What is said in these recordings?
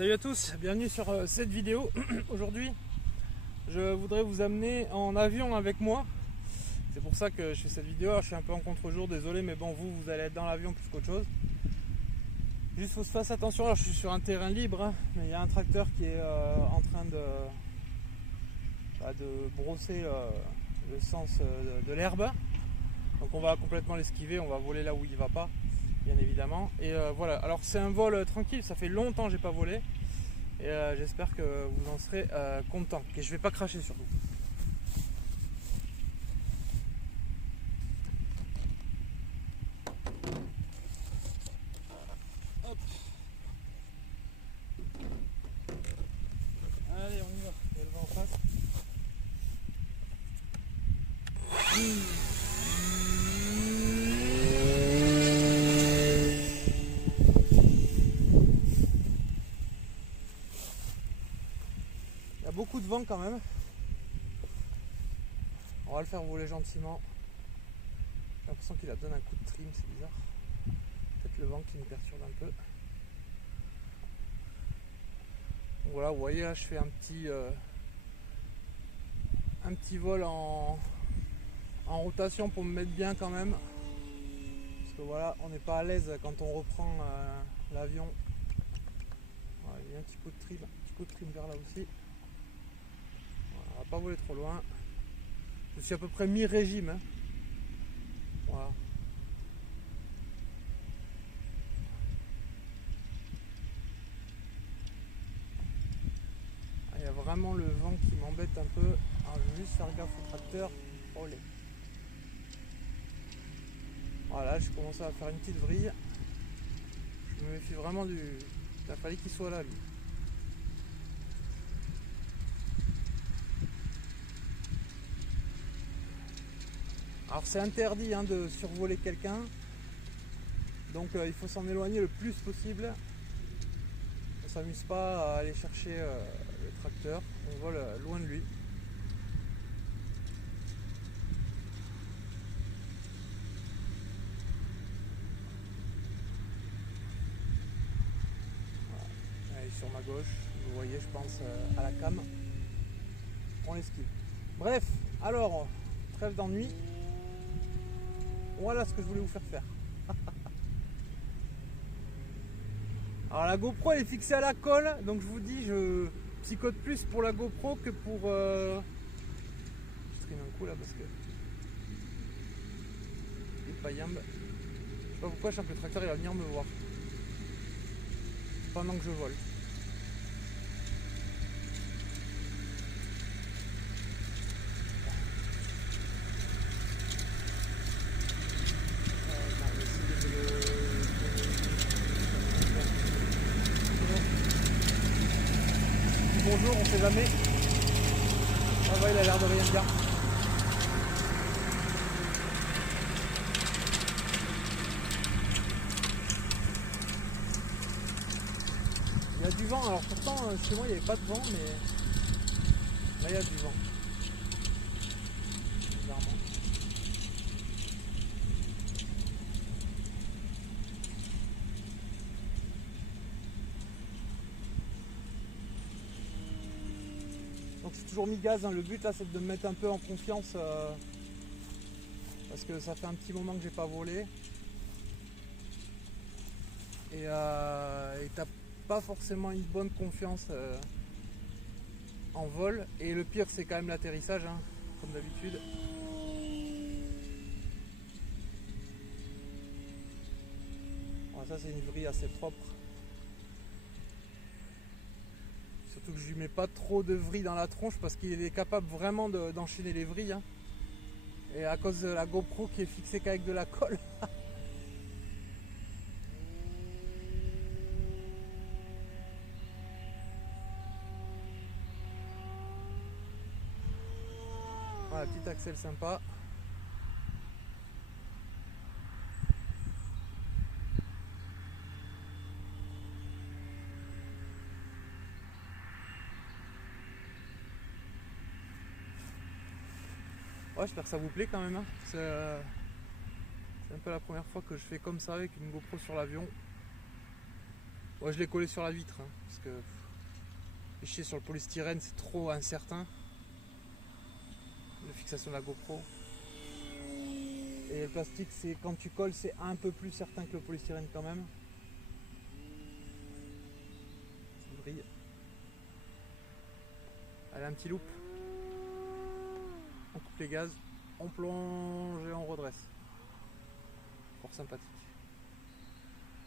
Salut à tous, bienvenue sur cette vidéo. Aujourd'hui, je voudrais vous amener en avion avec moi. C'est pour ça que je fais cette vidéo. Alors, je suis un peu en contre-jour, désolé, mais bon, vous allez être dans l'avion plus qu'autre chose. Juste, faut se faire attention. Alors, je suis sur un terrain libre, hein, mais il y a un tracteur qui est en train de brosser le sens de l'herbe. Donc, on va complètement l'esquiver, on va voler là où il ne va pas. Bien évidemment, et voilà, alors c'est un vol tranquille, ça fait longtemps que j'ai pas volé et j'espère que vous en serez content, et je vais pas cracher surtout. Hop. Allez, on y va, il y a le vent en face. Beaucoup de vent quand même. On va le faire voler gentiment. J'ai l'impression qu'il a donné un coup de trim, c'est bizarre. Peut-être le vent qui me perturbe un peu. Donc voilà, vous voyez là, je fais un petit vol en rotation pour me mettre bien quand même. Parce que voilà, on n'est pas à l'aise quand on reprend l'avion. Voilà, il y a un petit coup de trim vers là aussi. On va pas voler trop loin. Je suis à peu près mi-régime. Hein. Voilà. Il y a vraiment le vent qui m'embête un peu. Alors je vais juste faire gaffe au tracteur. Olé. Voilà, j'ai commencé à faire une petite vrille. Je me méfie vraiment du. Il a fallu qu'il soit là lui. Alors c'est interdit hein, de survoler quelqu'un, donc il faut s'en éloigner le plus possible. On ne s'amuse pas à aller chercher le tracteur, on vole loin de lui. Voilà. Allez, sur ma gauche, vous voyez je pense à la cam, on l'esquive. Bref, alors, trêve d'ennui. Voilà ce que je voulais vous faire faire. Alors la GoPro elle est fixée à la colle, donc je vous dis je psychote plus pour la GoPro que pour... Je trime un coup là parce que... Les paillambe. Je sais pas pourquoi je sens que le tracteur il va venir me voir. Pendant que je vole. Bonjour, on sait jamais. Ah ouais, il a l'air de rien dire. Il y a du vent, alors pourtant chez moi il n'y avait pas de vent, mais là il y a du vent. Bizarrement. Donc c'est toujours mi-gaz, hein. Le but là c'est de me mettre un peu en confiance parce que ça fait un petit moment que j'ai pas volé et t'as pas forcément une bonne confiance en vol, et le pire c'est quand même l'atterrissage hein, comme d'habitude. Bon, ça c'est une vrille assez propre. Surtout que je lui mets pas trop de vrille dans la tronche parce qu'il est capable vraiment d'enchaîner les vrilles. Hein. Et à cause de la GoPro qui est fixée qu'avec de la colle. Voilà, petit axel sympa. Ouais, j'espère que ça vous plaît quand même. Hein. C'est un peu la première fois que je fais comme ça avec une GoPro sur l'avion. Moi je l'ai collé sur la vitre, hein, parce que chier sur le polystyrène c'est trop incertain. La fixation de la GoPro. Et le plastique, c'est quand tu colles, c'est un peu plus certain que le polystyrène quand même. Ça brille. Allez, un petit loop. On coupe les gaz, on plonge et on redresse. Fort sympathique.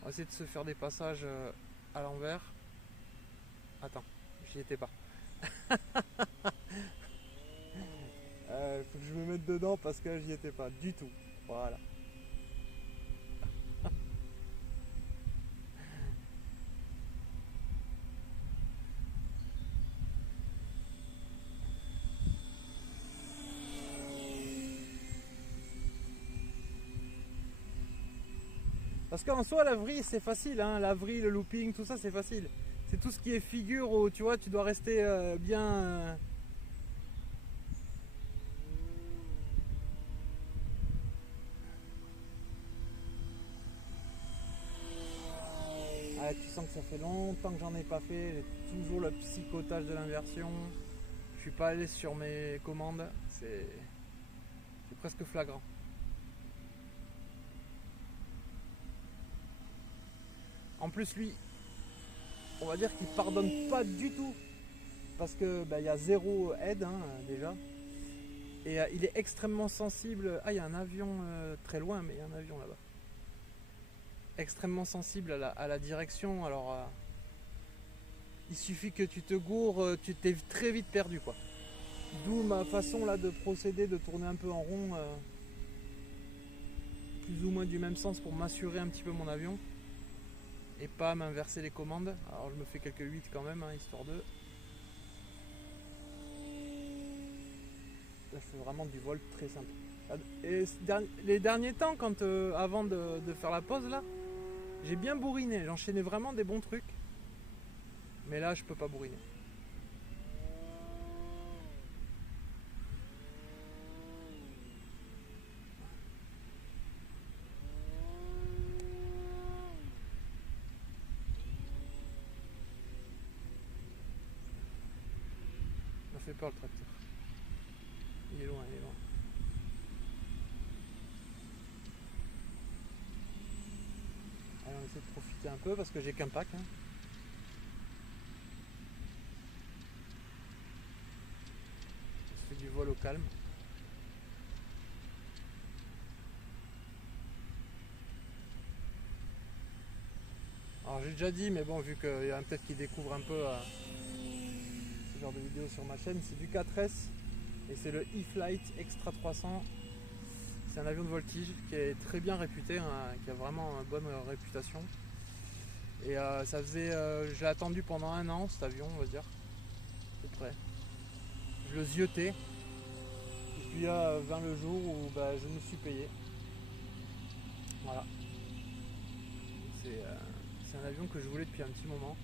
On va essayer de se faire des passages à l'envers. Attends, j'y étais pas. Faut que je me mette dedans parce que j'y étais pas du tout. Voilà. Parce qu'en soi, la vrille, c'est facile, hein. La vrille, le looping, tout ça, c'est facile. C'est tout ce qui est figure où, tu vois, tu dois rester bien... Ah, tu sens que ça fait longtemps que j'en ai pas fait. J'ai toujours le psychotage de l'inversion. Je suis pas allé sur mes commandes. C'est presque flagrant. En plus, lui, on va dire qu'il pardonne pas du tout. Parce que il y a zéro aide, hein, déjà. Et il est extrêmement sensible. Ah, il y a un avion très loin, mais il y a un avion là-bas. Extrêmement sensible à la direction. Alors, il suffit que tu te gourres, tu t'es très vite perdu, quoi. D'où ma façon là de procéder, de tourner un peu en rond, plus ou moins du même sens pour m'assurer un petit peu mon avion. Et pas m'inverser les commandes. Alors je me fais quelques 8 quand même, hein, histoire de... Là je fais vraiment du vol très simple. Et les derniers temps, quand avant de faire la pause là, j'ai bien bourriné, j'enchaînais vraiment des bons trucs. Mais là je peux pas bourriner. Ça fait peur le tracteur. Il est loin, il est loin. Allez, on essaie de profiter un peu parce que j'ai qu'un pack, hein. On se fait du vol au calme. Alors j'ai déjà dit, mais bon, vu qu'il y en a peut-être qui découvrent un peu ce genre de vidéo sur ma chaîne, c'est du 4S et c'est le E-Flight Extra 300. C'est un avion de voltige qui est très bien réputé, hein, qui a vraiment une bonne réputation. Et ça faisait, je l'ai attendu pendant 1 an cet avion, on va dire, à peu près. Je le ziotais. Et puis là, vint le jour où je me suis payé. Voilà. C'est un avion que je voulais depuis un petit moment.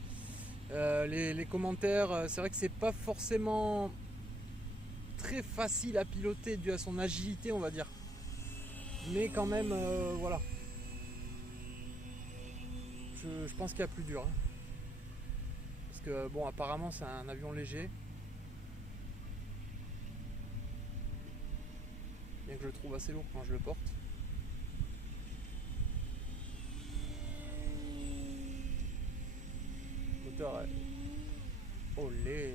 Les commentaires, c'est vrai que c'est pas forcément très facile à piloter dû à son agilité, on va dire. Mais quand même, voilà. Je pense qu'il y a plus dur, hein. Parce que bon, apparemment c'est un avion léger. Bien que je le trouve assez lourd quand je le porte. Le moteur est... Olé.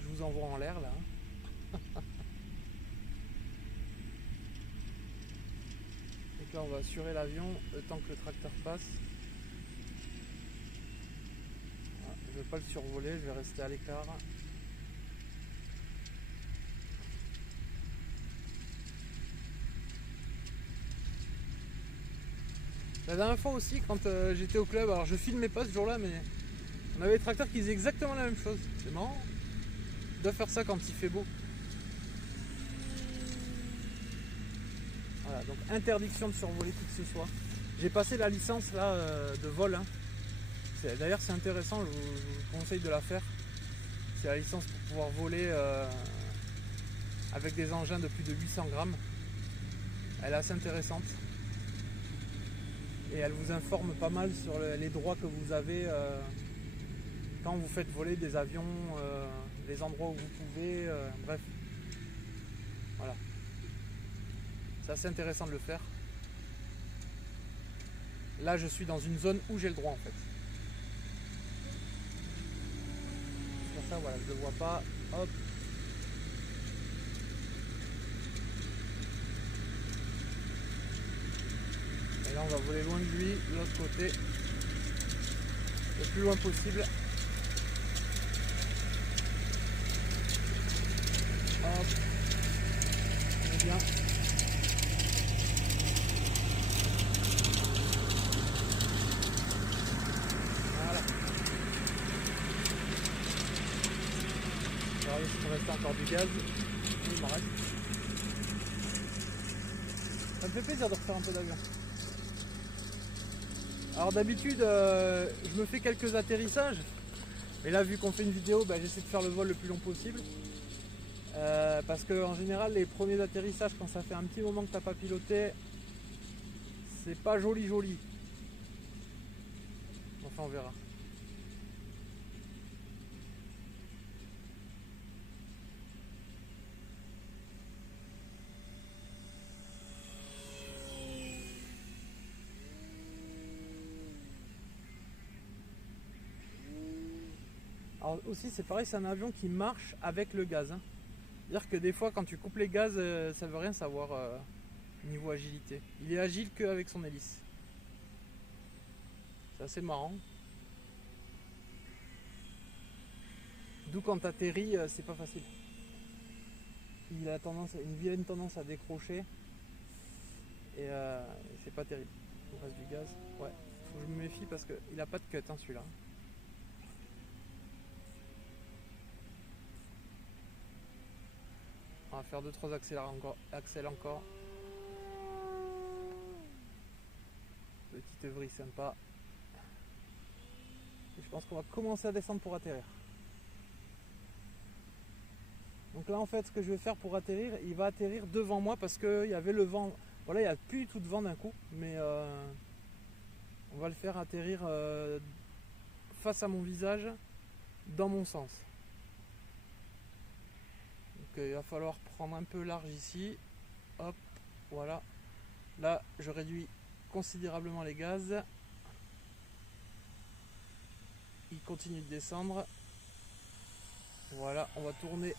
Je vous envoie en l'air là. Donc là on va assurer l'avion le temps que le tracteur passe. Voilà, je ne vais pas le survoler, je vais rester à l'écart. La dernière fois aussi, quand j'étais au club, alors je filmais pas ce jour-là, mais on avait des tracteurs qui faisaient exactement la même chose. C'est marrant. Ils doivent faire ça quand il fait beau. Voilà, donc interdiction de survoler qui que ce soit. J'ai passé la licence là de vol, hein. D'ailleurs c'est intéressant, je vous conseille de la faire. C'est la licence pour pouvoir voler avec des engins de plus de 800 grammes. Elle est assez intéressante. Et elle vous informe pas mal sur les droits que vous avez quand vous faites voler des avions, les endroits où vous pouvez, bref. Voilà. C'est assez intéressant de le faire. Là, je suis dans une zone où j'ai le droit en fait. Pour ça, voilà, je ne le vois pas. Hop. Et là, on va voler loin de lui, de l'autre côté, le plus loin possible. Hop. On est bien. Voilà. Alors, il me reste encore du gaz. Il m'en reste. Ça me fait plaisir de refaire un peu d'avion. Alors d'habitude, je me fais quelques atterrissages. Et là, vu qu'on fait une vidéo, j'essaie de faire le vol le plus long possible. Parce que en général, les premiers atterrissages, quand ça fait un petit moment que tu n'as pas piloté, c'est pas joli joli. Enfin, on verra. Alors aussi, c'est pareil, c'est un avion qui marche avec le gaz. C'est-à-dire que des fois, quand tu coupes les gaz, ça veut rien savoir niveau agilité. Il est agile qu'avec son hélice. C'est assez marrant. D'où quand tu atterris, c'est pas facile. Il a une vilaine tendance à décrocher. Et c'est pas terrible. Il reste du gaz. Ouais, faut que je me méfie parce qu'il a pas de cut celui-là. On va faire 2-3 accels encore. Petite œuvrie sympa. Et je pense qu'on va commencer à descendre pour atterrir. Donc là en fait ce que je vais faire pour atterrir, il va atterrir devant moi parce qu'il y avait le vent. Voilà, il n'y a plus du tout de vent d'un coup, mais on va le faire atterrir face à mon visage, dans mon sens. Donc il va falloir prendre un peu large ici. Hop, voilà. Là, je réduis considérablement les gaz. Il continue de descendre. Voilà, on va tourner.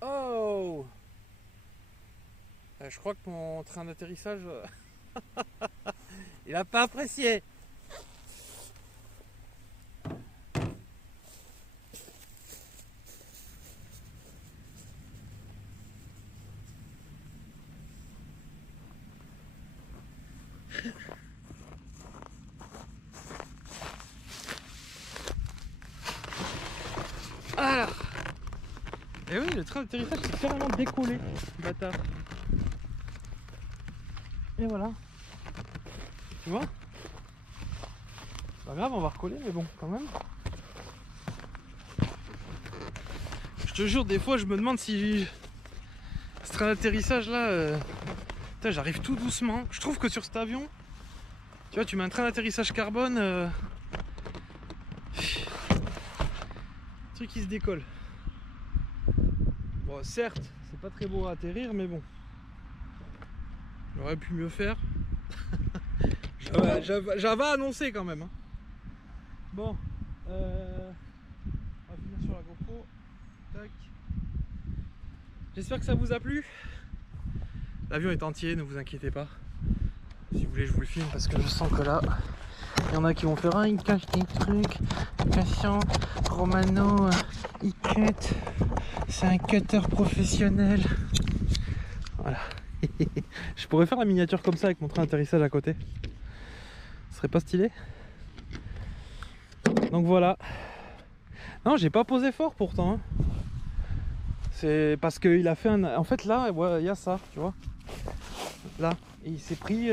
Oh! Je crois que mon train d'atterrissage, il n'a pas apprécié. Alors, et oui, le train d'atterrissage s'est carrément décollé, bâtard. Et voilà. Tu vois? Pas grave, on va recoller, mais bon, quand même. Je te jure, des fois, je me demande si ce train d'atterrissage là, j'arrive tout doucement. Je trouve que sur cet avion, tu vois, tu mets un train d'atterrissage carbone, le truc qui se décolle. Bon, certes, c'est pas très beau à atterrir, mais bon, j'aurais pu mieux faire. J'avais annoncé quand même. Bon, on va finir sur la GoPro. Tac. J'espère que ça vous a plu. L'avion est entier, ne vous inquiétez pas. Si vous voulez, je vous le filme parce que je sens que là, il y en a qui vont faire il cache des trucs. Patient, Romano, il cut. C'est un cutter professionnel. Voilà. Je pourrais faire la miniature comme ça avec mon train d'atterrissage à côté. Ce serait pas stylé? Donc voilà. Non, j'ai pas posé fort pourtant. Hein. C'est parce qu'il a fait un... En fait là, il y a ça, tu vois. Là, il s'est pris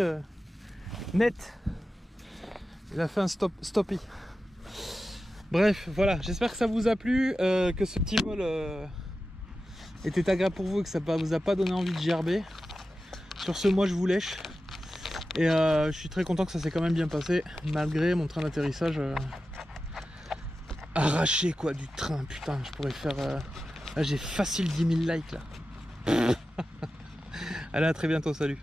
net. Il a fait un stoppie. Bref, voilà. J'espère que ça vous a plu, que ce petit vol était agréable pour vous et que ça vous a pas donné envie de gerber. Sur ce, moi je vous lèche. Et je suis très content que ça s'est quand même bien passé, malgré mon train d'atterrissage arraché quoi du train. Putain, je pourrais faire... Là j'ai facile 10 000 likes là. Allez, à très bientôt, salut.